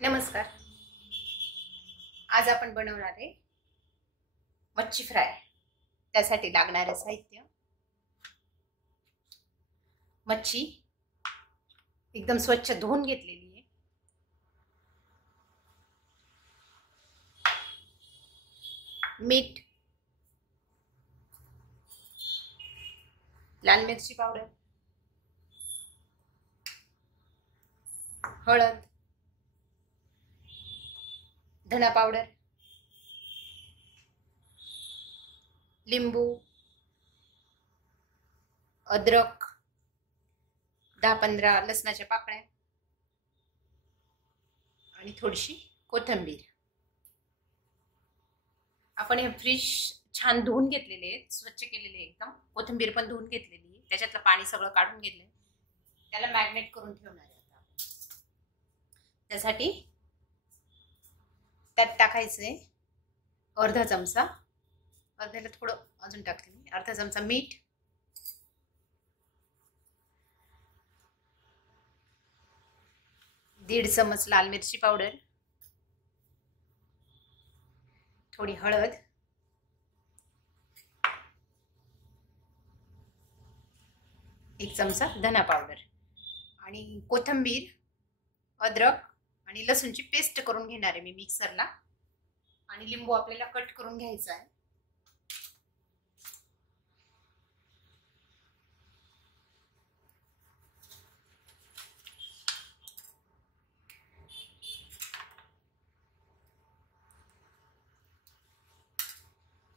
नमस्कार. आज आपण बनवणार आहे मच्छी फ्राय. त्यासाठी लागणारे साहित्य: मच्छी एकदम स्वच्छ धुवून घेतलेली आहे, मीठ, लाल मिरची पावडर, हळद, धना पावडर, लिंबू, अद्रक, 10-15 लसणाच्या पाकळ्या आणि थोडीशी कोथिंबीर. आपण हे फिश छान धुवून घेतलेले आहेत, स्वच्छ केलेले एकदम. कोथिंबीर पण धुवून घेतलेली आहे, त्याच्यातलं पाणी सगळं काढून घेतलंय. त्याला मॅग्नेट करून ठेवणार आहे. आता त्यासाठी त्यात टाकायचंय अर्धा चमचा, अर्ध्याला थोडं अजून टाकते मी, अर्धा चमचा मीठ, दीड चमच लाल मिरची पावडर, थोडी हळद, एक चमचा धना पावडर आणि कोथिंबीर, अद्रक आणि लसूणची पेस्ट करून घेणार आहे मी मिक्सरला. आणि लिंबू आपल्याला कट करून घ्यायचा आहे.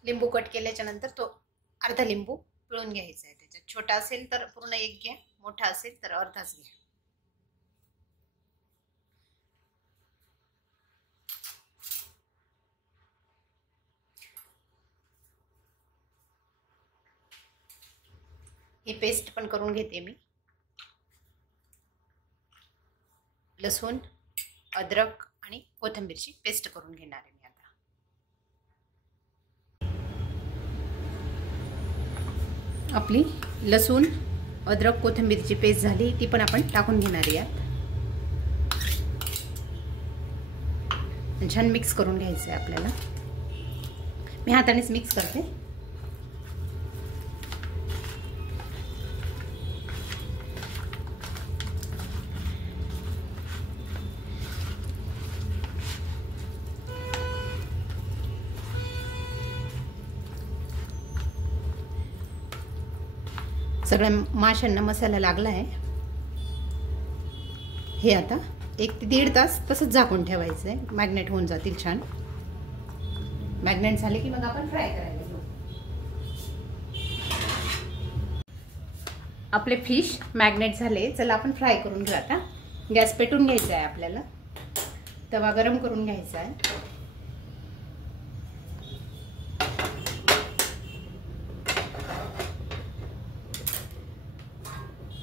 लिंबू कट केल्याच्या नंतर तो अर्धा लिंबू पिळून घ्यायचा आहे. त्याच्यात छोटा असेल तर पूर्ण एक घ्या, मोठा असेल तर अर्धाच घ्या. ही पेस्ट पण करून घेते मी. लसूण, अद्रक आणि कोथिंबीरची पेस्ट करून घेणार आहे मी आता. आपली लसूण, अद्रक, कोथिंबीरची पेस्ट झाली, ती पण आपण टाकून घेणार आहे यात. छान मिक्स करून घ्यायचं आहे आपल्याला. मी हातानेच मिक्स करते. सगळ्या माशांना मसाला लागला आहे. हे आता 1 ते 1.5 तास तसंच झाकून ठेवायचं आहे, मॅग्नेट होऊन जातील छान. मॅग्नेट झाले की मग आपण फ्राय करायला घेऊ. आपले फिश मॅग्नेट झाले, चला आपण फ्राय करून घेऊ. आता गॅस पेटून घ्यायचा आहे आपल्याला. तवा गरम करून घ्यायचा आहे.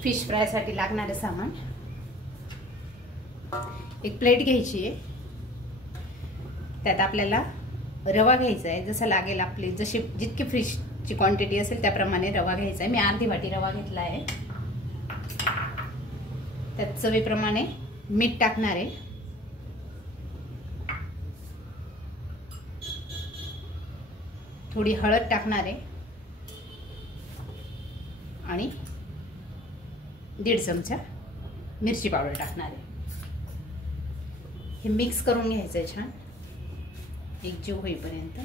फिश फ्रायसाठी लागणारे सामान: एक प्लेट घ्यायची आहे, त्यात आपल्याला रवा घ्यायचा आहे. जसं लागेल आपली जितकी फिशची क्वांटिटी असेल त्याप्रमाणे रवा घ्यायचा आहे. मी अर्धी वाटी रवा घेतला आहे. त्यात चवीप्रमाणे मीठ टाकणार आहे. थोडी हळद टाकणार आहे आणि 1.5 चमचा मिरची पावडर टाकणार आहे. हे मिक्स करून घ्यायचं आहे छान, एकजीव होईपर्यंत.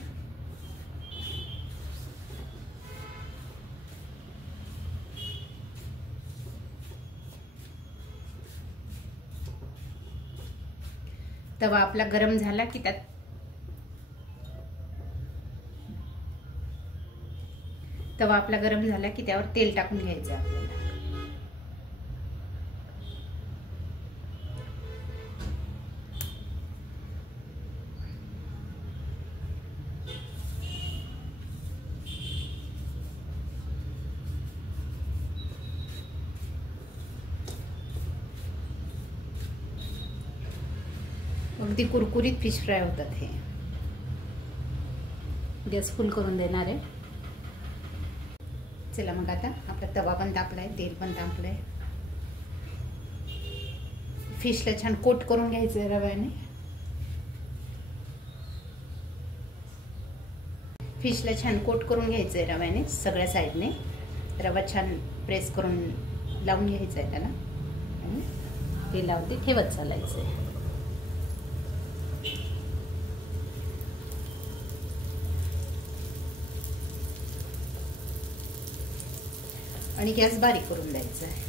तवा आपला गरम झाला की त्यावर तेल टाकून घ्यायचं आहे आपल्याला. अगदी कुरकुरीत फिश फ्राय होतात हे. गॅस फुल करून देणार आहे. चला मग आता आपला तवा पण तापलाय, तेल पण तापलंय. फिशला छान कोट करून घ्यायचं रव्याने. फिशला छान कोट करून घ्यायचं आहे रव्याने सगळ्या साईडने. रवा छान प्रेस करून लावून घ्यायचं आहे त्याला आणि ते लावते ठेवत चालायचं आहे. आणि गॅस बारीक करून द्यायचा आहे.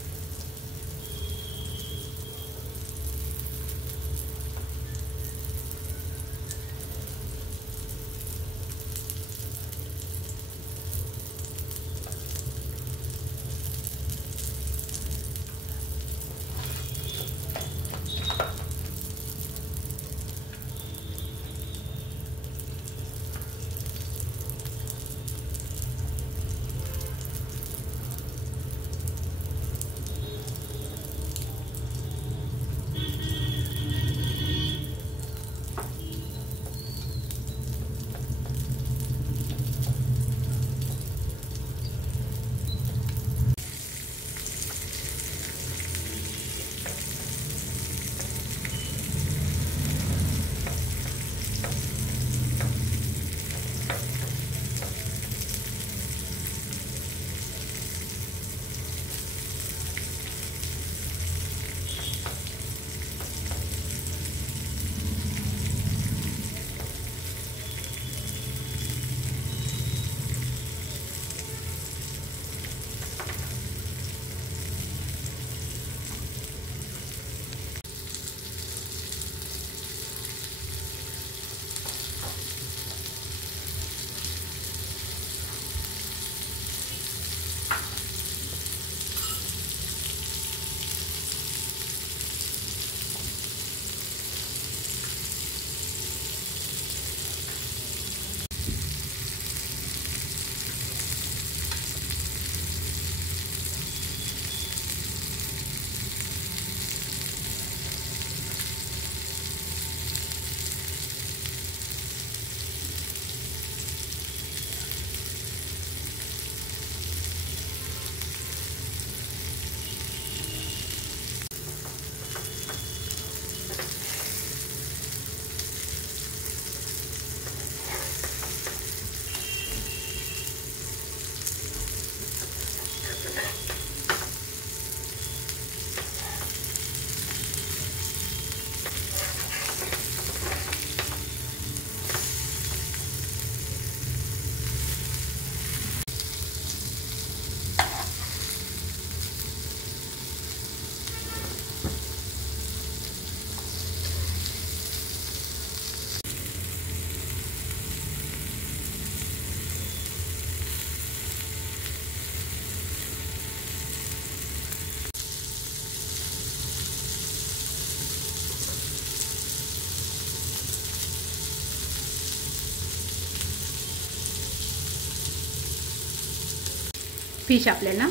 फिश आपल्याला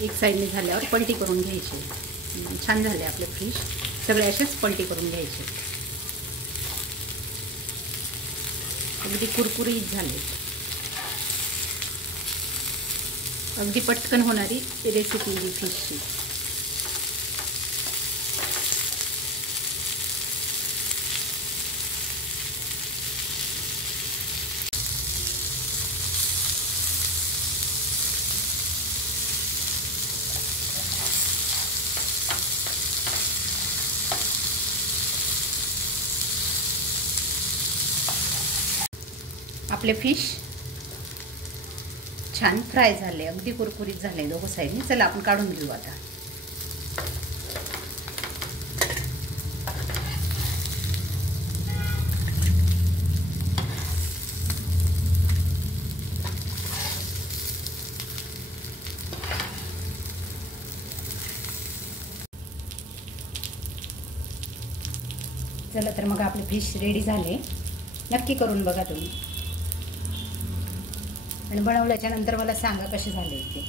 एक साईडने झाल्यावर पलटी करून घ्यायची. छान झाले आपले फिश सगळे असेच पलटी करून घ्यायचे. अगदी कुरकुरीत झाले. अगदी पटकन होणारी रेसिपी ही फिशची. आपले फिश छान फ्राय झाले. अगदी कुरकुरीत झाले दोघं साईडने. चला आपण काढून घेऊ आता. चला तर मग आपले फिश रेडी झाले. नक्की करून बघा तुम्ही आणि बनवल्याच्या नंतर मला सांगा कसे झाले ते.